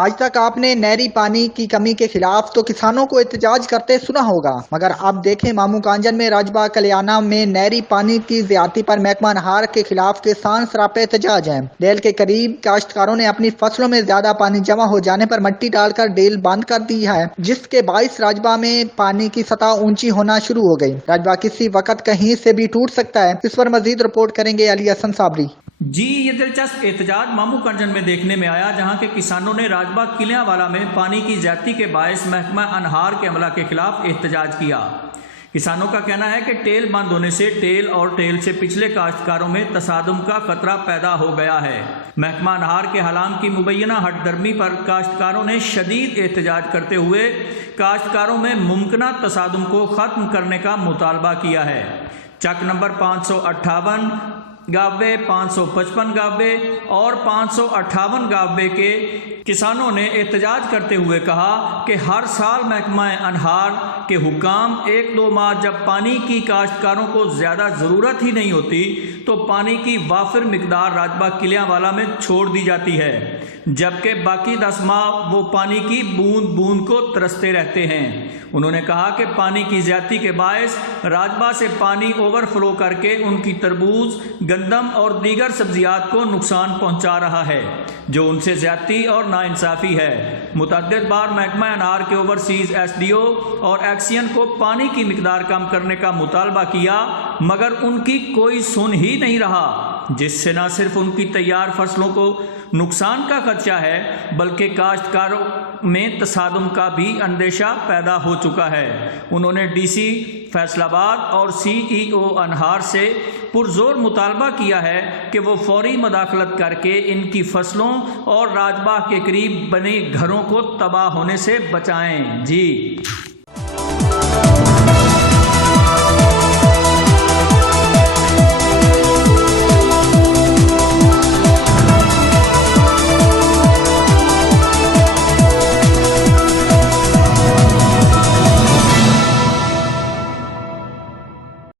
آج تک آپ نے نہری پانی کی کمی کے خلاف تو کسانوں کو احتجاج کرتے سنا ہوگا، مگر اب دیکھیں مامو کانجن میں راجبا کلیانہ میں نہری پانی کی زیادتی پر محکمہ نہار کے خلاف کسان سراپے احتجاج ہیں۔ ڈیل کے قریب کاشتکاروں نے اپنی فصلوں میں زیادہ پانی جمع ہو جانے پر مٹی ڈال کر ڈیل بند کر دی ہے، جس کے باعث راجبا میں پانی کی سطح اونچی ہونا شروع ہو گئی۔ راجبا کسی وقت کہیں سے بھی ٹوٹ سکتا ہے۔ اس پر مزید رپورٹ کریں گے علی حسن صابری۔ جی، یہ دلچسپ احتجاج مامو کانجن میں دیکھنے میں آیا، جہاں کے کسانوں نے راجبا کلیاں والا میں پانی کی زیادتی کے باعث محکمہ انہار کے عملہ کے خلاف احتجاج کیا۔ کسانوں کا کہنا ہے کہ ٹیل بند ہونے سے ٹیل اور ٹیل سے پچھلے کاشتکاروں میں تصادم کا خطرہ پیدا ہو گیا ہے۔ محکمہ انہار کے حلام کی مبینہ ہٹ درمی پر کاشتکاروں نے شدید احتجاج کرتے ہوئے کاشتکاروں میں ممکنہ تصادم کو ختم کرنے کا مطالبہ کیا ہے۔ چک نمبر 558 گاوے، 555 گاوے اور 558 گاوے کے کسانوں نے احتجاج کرتے ہوئے کہا کہ ہر سال محکمہ انہار کے حکام 1-2 ماہ جب پانی کی کاشتکاروں کو زیادہ ضرورت ہی نہیں ہوتی تو پانی کی وافر مقدار راجبا کلیاں والا میں چھوڑ دی جاتی ہے، جبکہ باقی 10 ماہ وہ پانی کی بوند بوند کو ترستے رہتے ہیں۔ انہوں نے کہا کہ پانی کی زیادتی کے باعث راجبا سے پانی اوور فلو کر کے ان کی تربوز، گندم اور دیگر سبزیات کو نقصان پہنچا رہا ہے، جو ان سے زیادتی اور ناانصافی ہے۔ متعدد بار محکمہ انہار کے اوورسیز SDO اور ایکسین کو پانی کی مقدار کم کرنے کا مطالبہ کیا، مگر ان کی کوئی سن ہی نہیں رہا، جس سے نہ صرف ان کی تیار فصلوں کو نقصان کا خدشہ ہے بلکہ کاشتکاروں میں تصادم کا بھی اندیشہ پیدا ہو چکا ہے۔ انہوں نے DC فیصل آباد اور CEO انہار سے پرزور مطالبہ کیا ہے کہ وہ فوری مداخلت کر کے ان کی فصلوں اور راجبا کے قریب بنے گھروں کو تباہ ہونے سے بچائیں۔ جی